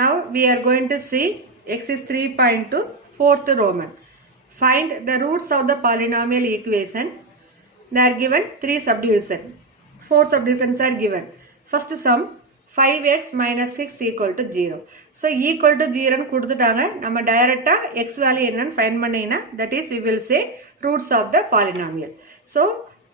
Now we are going to see exercise 3.2 fourth Roman. Find the roots of the polynomial equation. They are given 3 subdivisions. 4 subdivisions are given. First sum 5x minus 6 equal to 0. So equal to 0 னு கொடுத்துட்டாங்க. நம்ம டைரக்டா x value என்னன்னு ஃபைண்ட் பண்ணீனா that is we will say roots of the polynomial. So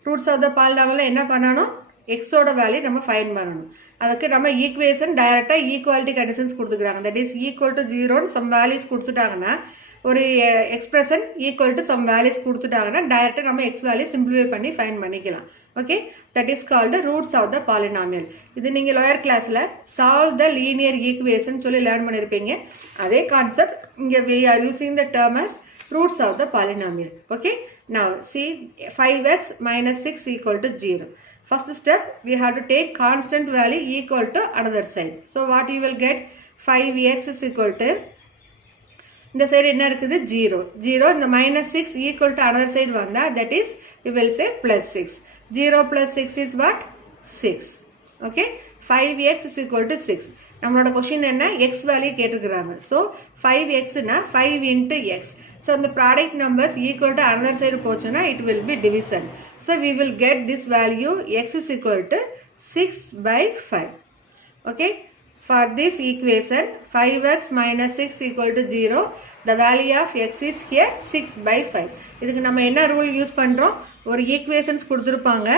roots of the polynomial என்ன பண்ணனும்? x ஓட வேல்யூ நம்ம ஃபைண்ட் பண்ணனும். அதுக்கு நம்ம ஈக்குவேஷன் டைரக்டா ஈக்குவாலிட்டி கண்டிஷன்ஸ் கொடுத்துக்கறாங்க. that is equal to 0 னு some values கொடுத்துட்டாங்கன்னா ஒரு expression equal to some values கொடுத்துட்டாங்கன்னா டைரக்டா நம்ம x வேல்யூ சிம்பிளிஃபை பண்ணி ஃபைண்ட் பண்ணிக்கலாம். Okay, that is called roots of the polynomial. இது நீங்க லோயர் கிளாஸ்ல சால்வ் த லீனியர் ஈக்குவேஷன் சொல்லி லேர்ன் பண்ணிருப்பீங்க. அதே கான்செப்ட் இங்க we are using the term as roots of the polynomial. Okay, now see 5x minus 6 equal to 0. First step, we have to take constant value equal to another side. So what you will get? 5x is equal to இந்த சைடு என்ன இருக்குது 0 0 இந்த -6 equal to another side வந்தா that is we will say +6. 0 plus 6 is what? 6. Okay, 5x is equal to 6. நம்மளோட क्वेश्चन என்ன? x value கேட்டிருக்காங்க. So 5x னா 5 into x. So the product numbers equal to another side போச்சுனா it will be division. So we will get this value x is equal to 6 by 5. Okay, for this equation 5x minus 6 equal to 0, the value of x is here 6 by 5. இதுக்கு நம்ம என்ன rule use பண்றோம்? ஒரு ஈக்குவேஷன்ஸ் கொடுத்திருப்பாங்க.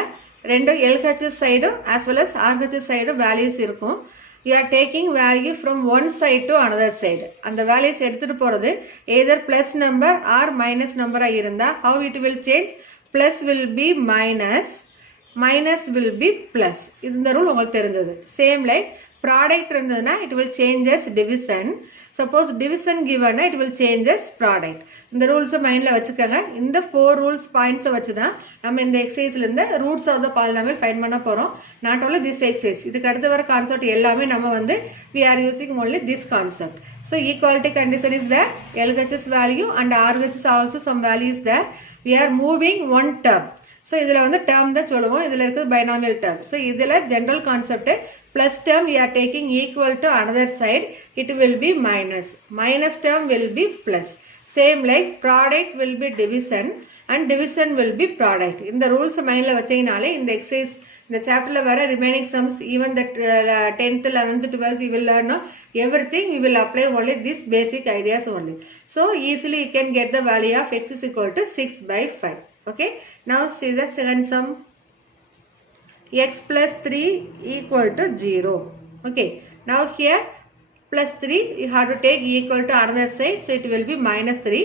ரெண்டு LHS சைடும் as well as RHS சைடும் values இருக்கும். You are taking value from one side to another side. அந்த values எடுத்துட்டு போறது either plus number or minus number இருந்தா how it will change? Plus will be minus, minus will be plus. இந்த ரூல் உங்களுக்கு தெரிஞ்சது. Same like product இருந்ததுனா it will change as division. Suppose division given it will change as product. இந்த ரூல்ஸ் மைண்ட்ல வச்சுக்கங்க. இந்த 4 rules points வச்சு தான் நம்ம இந்த எக்சர்சைஸ்ல இருந்து roots of the polynomial find பண்ண போறோம். Not only this exercise, இதுக்கு அடுத்து வர கான்செப்ட் எல்லாமே நம்ம வந்து we are using only this concept. So equality condition is there, LHS value and RHS also some value is there. We are moving one term. So இதுல வந்து term தான் சொல்லுவோம். இதுல இருக்குது binomial term. So இதுல general concept plus term we are taking equal to another side, it will be minus. Minus term will be plus. Same like product will be division and division will be product. இந்த rules மைண்ட்ல வச்சீங்கனாலே இந்த exercise இந்த chapterல வர remaining sums, even that 10th 11th 12th we will learn no? Everything we will apply only this basic ideas only. So easily you can get the value of x is equal to 6 by 5. Okay, now see the second sum. X plus 3 equal to 0. Okay, now here plus 3 you have to take equal to another side, so it will be minus 3.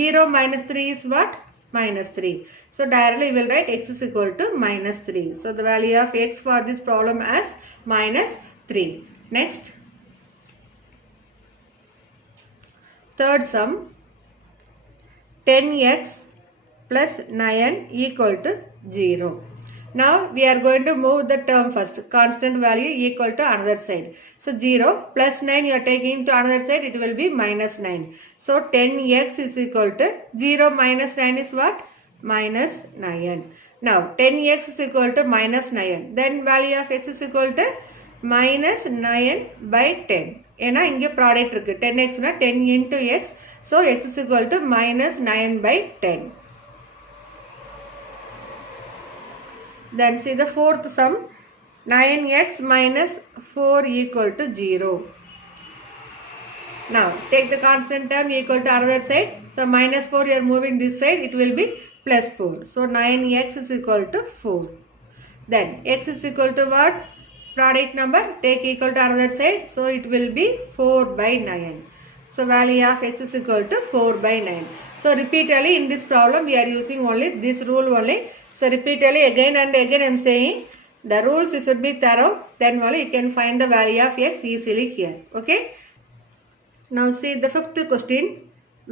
0 minus 3 is what? Minus 3. So directly we will write x is equal to minus 3. So the value of x for this problem as minus 3. Next, third sum, 10x plus 9 equal to 0. Now we are going to move the term first. Constant value equal to another side. So 0 plus 9 you are taking to another side, it will be minus 9. So 10x is equal to 0 minus 9 is what? Minus 9. Now 10x is equal to minus 9. Then value of x is equal to minus 9 by 10. ஏன்னா இங்கே ப்ராடக்ட் இருக்கு 10x னா 10 into x. So x is equal to minus 9 by 10. Then see the fourth sum, 9x minus 4 equal to 0. Now take the constant term equal to another side. So minus 4 you are moving this side, it will be plus 4. So 9x is equal to 4. Then x is equal to what? Product number, take equal to another side. So it will be 4 by 9. So value of x is equal to 4 by 9. So repeatedly in this problem we are using only this rule only. So repeatedly again and again I am saying the rules should be thorough, then only you can find the value of x easily here. Okay, now see the fifth question.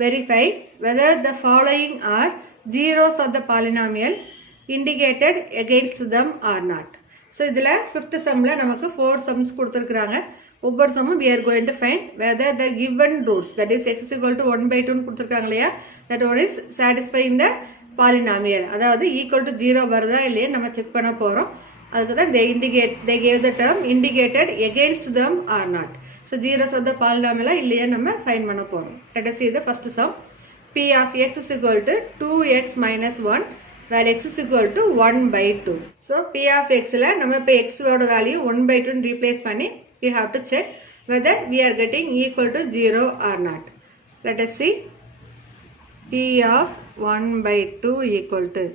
Verify whether the following are zeros of the polynomial indicated against them or not. So இதுல fifth sumல நமக்கு 4 sums கொடுத்திருக்காங்க. ஒவ்வொரு sum we are going to find whether the given roots, that is x is equal to 1 by 2 னு கொடுத்திருக்காங்க இல்லையா, that one is satisfying the polynomial. அதாவது equal to 0 வருதா இல்லையா நம்ம செக் பண்ண போறோம். அதுக்கு தான் they gave the term indicated against them or not. So zeros of the polynomial இல்லையா நம்ம find பண்ண போறோம். Let us see the first sum. P of x is equal to 2x minus 1 where x is equal to 1 by 2. So P of x ல நம்ம இப்போ x ஓட value 1 by 2 replace பண்ணி we have to check whether we are getting equal to 0 or not. Let us see. P of 1 by 2 equal to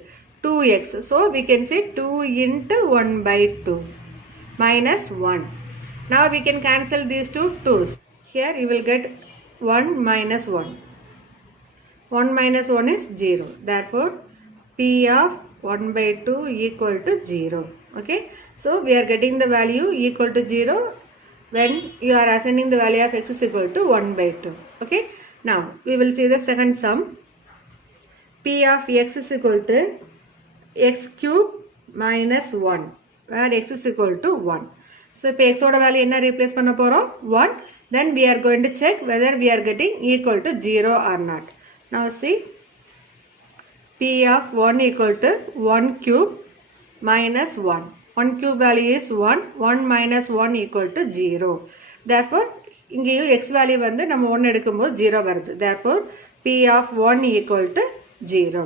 2x. So we can say 2 into 1 by 2 minus 1. Now we can cancel these two 2's. Here you will get 1 minus 1. 1 minus 1 is 0. Therefore, P of 1 by 2 equal to 0. Okay. So, we are getting the value equal to 0 when you are assigning the value of x is equal to 1 by 2. Okay. Now, we will see the second sum. P of x is equal to x cube minus 1 where x is equal to 1. So, if x oda value enna replace panna porom 1, then we are going to check whether we are getting equal to 0 or not. Now see, P of 1 equal to 1 cube minus 1. 1 cube value is 1. 1 minus 1 equal to 0. Therefore, இங்கேயும் x value வந்து நம்ம 1 எடுக்கும்போது 0 வருது. Therefore, P of 1 equal to 0.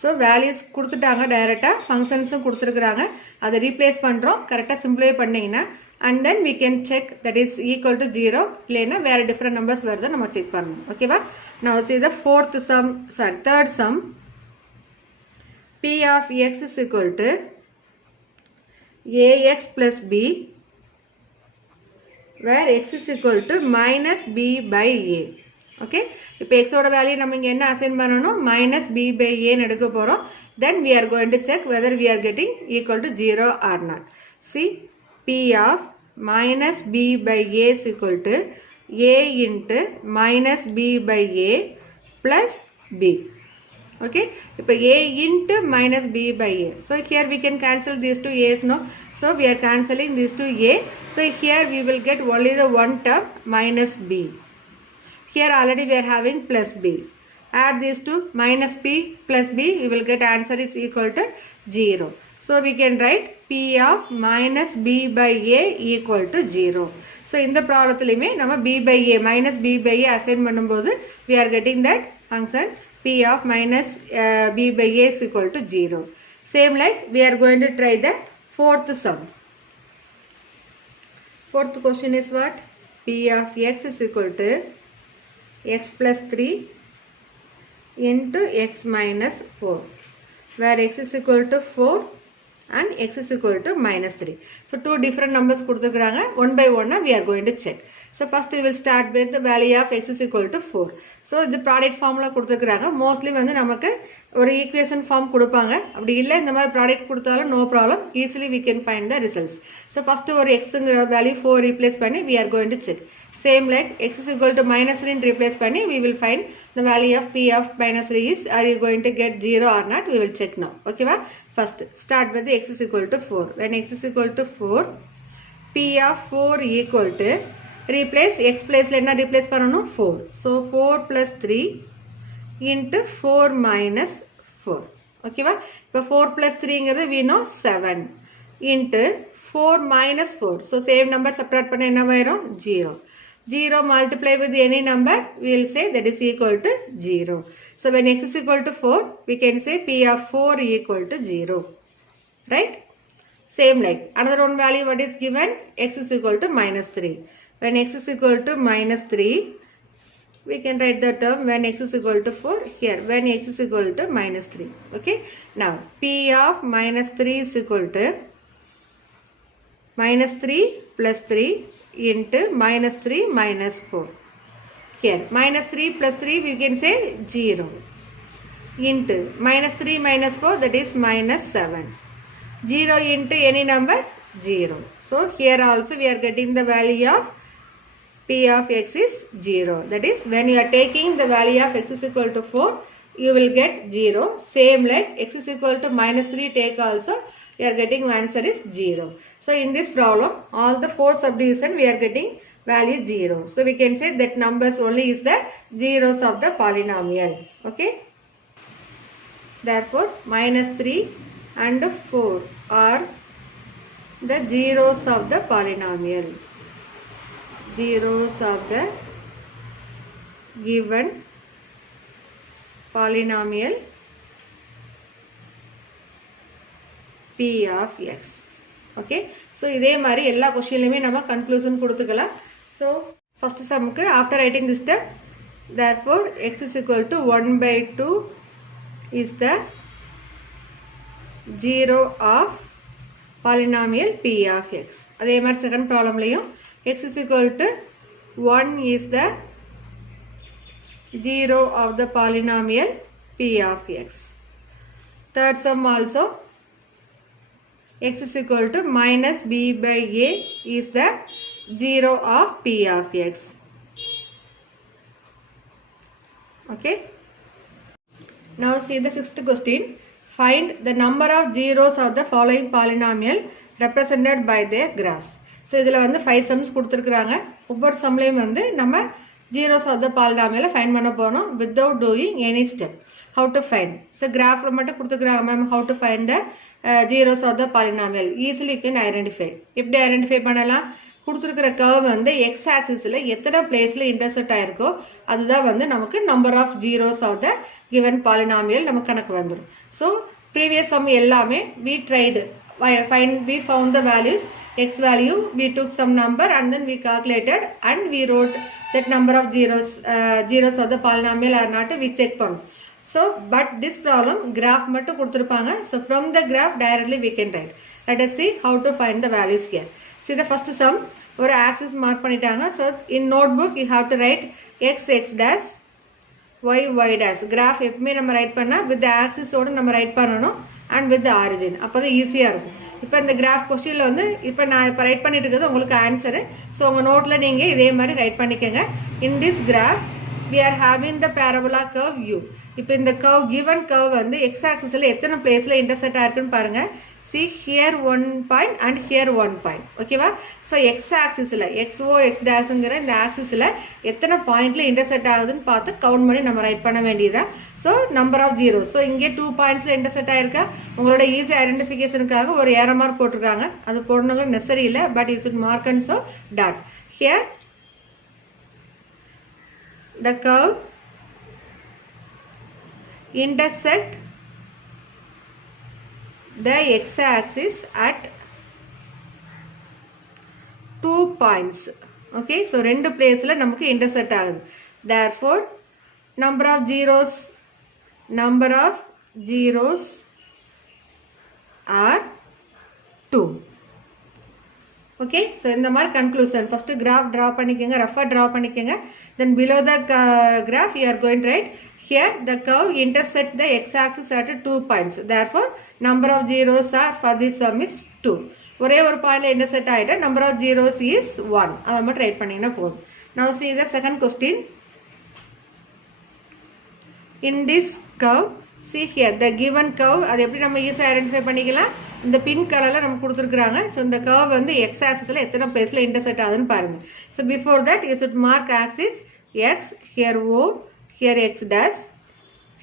So, values கொடுத்துட்டாங்க டைரக்டா ஃபங்க்ஷன்ஸும் கொடுத்துருக்குறாங்க. அதை ரீப்ளேஸ் பண்ணுறோம். கரெக்டாக சிம்பிளிஃபை பண்ணிங்கன்னா and then we can check that is equal to 0 இல்லைன்னா வேறு different numbers வருது நம்ம செக் பண்ணணும். ஓகேவா? Now see the third sum. P of x is equal to ax plus b where x is equal to minus b by a. Okay, இப்போ x ஓட வேல்யூ நம்ம இங்க என்ன அசைன் பண்ணனும் minus b by a ன்னு எடுக்க போறோம். Then we are going to check whether we are getting equal to 0 or not. See, P of minus b by a is equal to a into minus b by a plus b. Okay, இப்போ a into minus b by a. So here we can cancel these two a's, no? So we are cancelling these two a. So here we will get only the one term minus b. Here already we are having plus b. Add these two minus p plus b, you will get answer is equal to 0. So we can write P of minus b by a equal to 0. So in the problem நம்ம b by a minus b by a assign பண்ணும்போது we are getting that function P of minus b by a is equal to 0. Same like we are going to try the fourth sum. Fourth question is what? P of x is equal to x plus 3 into x minus 4 where x is equal to 4 and x is equal to minus 3. So two different numbers கொடுத்துருக்காங்க. One by one we are going to check. So first we will start with the value of x is equal to 4. So the product formula கொடுத்துருக்காங்க. Mostly வந்து நமக்கு ஒரு equation form கொடுப்பாங்க. அப்படி இல்லை இந்த மாதிரி product கொடுத்தாலும் no problem. Easily we can find the results. So first ஒரு xங்கிற value 4 replace பண்ணி we are going to check. Same like x is equal to minus 3 replace பண்ணி we will find the value of P of minus 3 is, are you going to get 0 or not, we will check now. Okay va? First start with the x is equal to 4. When x is equal to 4, P of 4 equal to replace x place ல என்ன replace பண்ணனும் 4. So 4 plus 3 into 4 minus 4. Okay va? இப்போ 4 plus 3 ங்கிறது we know 7 into 4 minus 4. So same number subtract பண்ண என்ன வரும் 0. 0 multiply with any number, we will say that is equal to 0. So when x is equal to 4, we can say P of 4 equal to 0. Right? Same like another one value what is given, x is equal to minus 3. When x is equal to minus 3, we can write the term when x is equal to 4 here, when x is equal to minus 3. Okay? Now P of minus 3 is equal to minus 3 plus 3 into minus 3 minus 4. Here minus 3 plus 3 we can say 0 into minus 3 minus 4, that is minus 7. 0 into any number 0. So here also we are getting the value of P of x is 0. That is when you are taking the value of x is equal to 4, you will get 0. Same like x is equal to minus 3 take also, you are getting answer is 0. So in this problem, all the 4 subdivision we are getting value 0. So we can say that numbers only is the zeros of the polynomial. Okay. Therefore, minus 3 and 4 are the zeros of the polynomial. zeros of the given polynomial P of x. Okay, so இதே மாதிரி எல்லா கொஸ்டின்லயுமே நம்ம கன்க்ளூஷன் கொடுத்துக்கலாம். So first sum க்கு after writing this step, therefore x is equal to 1/2 is the zero of polynomial P of x. அதே மாதிரி second problemலையும் x is equal to 1 is the zero of the polynomial P of x. Third sum also x is equal to minus b by a is the zero of P of x. Okay. Now see the sixth question. Find the number of zeros of the following polynomial represented by their graphs. So இதில் வந்து 5 sums கொடுத்துருக்குறாங்க. ஒவ்வொரு சம்லையும் வந்து நம்ம zeros of the polynomial find பண்ண போனோம் without doing any step. How to find? So graph மட்டும் கொடுத்துருக்குறாங்க ma'am. How to find the zeros of the polynomial? Easily you can identify. எப்படி ஐடென்டிஃபை பண்ணலாம்? கொடுத்துருக்கிற கர்வ் வந்து எக்ஸ் ஆக்சிஸில் எத்தனை பிளேஸில் இன்டர்செக்ட் ஆயிருக்கோ அதுதான் வந்து நமக்கு number of zeros of the given polynomial நமக்கு கணக்கு வந்துடும். ஸோ ப்ரீவியஸ் சம் எல்லாமே we tried we found the values x value, we took some number and then we calculated and we wrote that number of zeros of the polynomial or not we check பண்ணோம். So but this problem graph மட்டும் கொடுத்துருப்பாங்க. So from the graph directly we can write. Let us see how to find the values here. See the first sum ஒரு axis mark பண்ணிட்டாங்க. So in notebook you have to write x x dash y y dash. graph எப்பவுமே நம்ம ரைட் பண்ணா with the axis ஓட நம்ம ரைட் பண்ணணும் and with the origin. அப்போதான் ஈஸியாக இருக்கும். இப்போ இந்த கிராஃப் கொஸ்டினில் வந்து இப்போ நான் இப்போ ரைட் பண்ணிட்டு இருக்கிறது உங்களுக்கு ஆன்சரு. ஸோ உங்கள் நோட்டில் நீங்கள் இதே மாதிரி ரைட் பண்ணிக்கோங்க. in this graph we are having the parabola curve u. இப்போ இந்த curve given curve வந்து x axisல எத்தனை பிளேஸில் இன்டர்செக்ட் ஆயிருக்குன்னு பாருங்க. See here 1 point and here 1 point. ஓகேவா? ஸோ எக்ஸ் ஆக்சிஸில் xo x டேஷுங்கிற இந்த ஆக்சிஸில் எத்தனை பாயிண்ட்ல இன்டர்செக்ட் ஆகுதுன்னு பார்த்து கவுண்ட் பண்ணி நம்ம ரைட் பண்ண வேண்டியதான். So number of zero. So இங்கே 2 பாயிண்ட்ஸில் இன்டர்செக்ட் ஆயிருக்கா? உங்களோட ஈஸி ஐடென்டிஃபிகேஷனுக்காக ஒரு ஏரோ மார்க் போட்டிருக்காங்க. அது போடணுங்கிற நெசரி இல்லை. But you should mark and so dot. Here the curve intersect the x-axis at 2 points. Okay, so ரெண்டு பிளேஸ்ல நமக்கு intersect ஆகுது. Therefore number of zeros are 2. Okay, so இந்த மாதிரி conclusion. First graph draw பண்ணிக்கங்க, rough draw பண்ணிக்கங்க. Then below the graph you are going to write here the curve intersect the x-axis at 2 points. Therefore number of zeros are for this sum is 2. ஒரே ஒரு பாயிண்ட்ல intersect ஆயிட்டா number of zeros is 1. அதை மட்டும் ரைட் பண்ணீங்கன்னா போதும். Now see the second question. In this curve, see here the given curve, அது எப்படி நம்ம ஈஸியா ஐடென்டிஃபை பண்ணிக்கலாம்? இந்த பிங்க் கலர்ல நமக்கு கொடுத்துருக்காங்க. ஸோ இந்த கர்வ் வந்து எக்ஸ் ஆக்சிஸ்ல எத்தனை பிளேஸ்ல இன்டர்செக்ட் ஆகுதுன்னு பாருங்க. So before that you should mark axis X, here O, here X dash,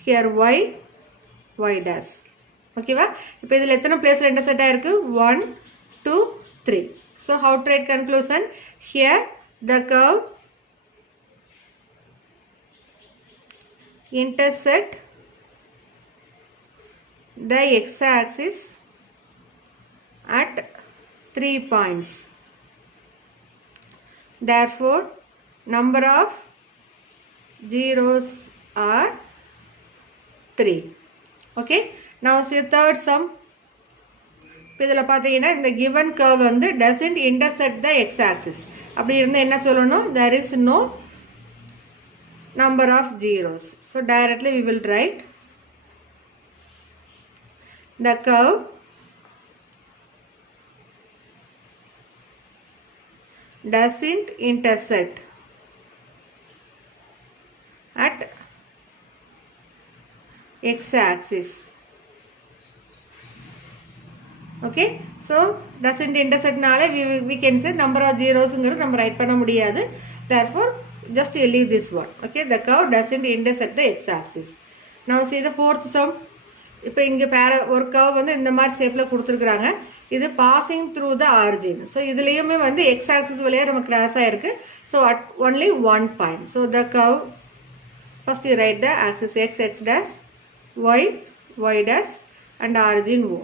here Y, Y dash. ஓகேவா? இப்போ இதில் எத்தனை பிளேஸ்ல இன்டர்செக்ட் ஆயிருக்கு? 1 2 3. So how to right conclusion? Here the curve intersect the x-axis at 3 points. Therefore number of zeros are 3. Okay, now see third sum. இதில் பார்த்தீங்கன்னா இந்த given curve வந்து doesn't intersect the x-axis. அப்படி இருந்தால் என்ன சொல்லணும்? There is no number of zeros. So directly we will write the curve doesn't intersect at x-axis. Okay, so doesn't intersect நால we can say number of zeros ங்கிறது நம்ம write பண்ண முடியாது. Therefore just you leave this one. Okay, the curve doesn't intersect the x-axis. Now see the fourth sum. இப்போ இங்கே ஒரு கர்வ் வந்து இந்த மாதிரி ஷேப்பில் கொடுத்துருக்குறாங்க. இது passing through the origin. So இதுலயுமே வந்து x axis வழியா நம்ம cross ஆயிருக்கு. So at only one point. So the curve, first you write the axis x, x dash, y, y dash and origin O.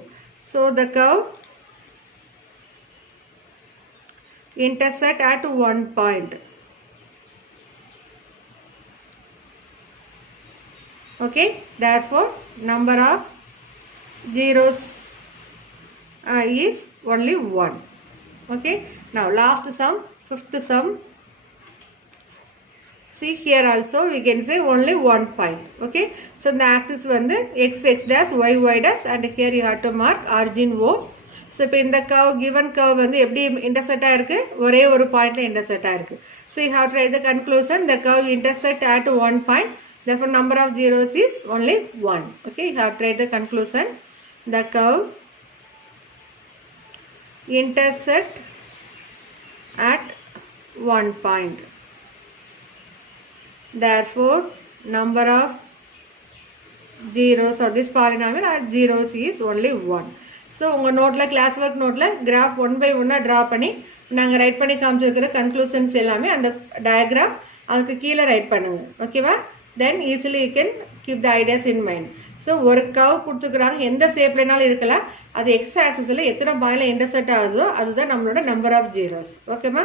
So the curve intersect at one point. Okay, therefore number of zeros is only 1. Okay, now last sum, fifth sum. See here also we can say only one point. Okay, so the axis வந்து x, x dash, y, y dash and here you have to mark origin O. So இப்போ இந்த curve, given curve வந்து எப்படி intersect ஆயிருக்கு, ஒரே ஒரு பாயிண்ட்ல intersect ஆயிருக்கு. So you have to write the conclusion, the curve intersect at one point, therefore number of zeros is only 1. Okay, you have to write the conclusion, the curve intersect at one point, therefore number of zeros of this polynomial or zeros is only 1. So உங்கள் நோட்டில் class work நோட்டில் கிராஃப் 1 by 1 ட்ரா பண்ணி நாங்கள் ரைட் பண்ணி காமிச்சிருக்கிற கன்க்ளூஷன்ஸ் எல்லாமே அந்த டயக்ராம் அதுக்கு கீழே ரைட் பண்ணுங்க. ஓகேவா? Then easily you can keep the ideas in mind. So ஒரு கர்வ் கொடுத்துக்கிறாங்க, எந்த ஷேப்லனாலும் இருக்கலாம், அது எக்ஸ் ஆக்சிஸில் எத்தனை பாயிண்டில் இன்டர்செக்ட் ஆகுதோ அதுதான் நம்மளோட நம்பர் ஆஃப் ஜீரோஸ். ஓகேவா?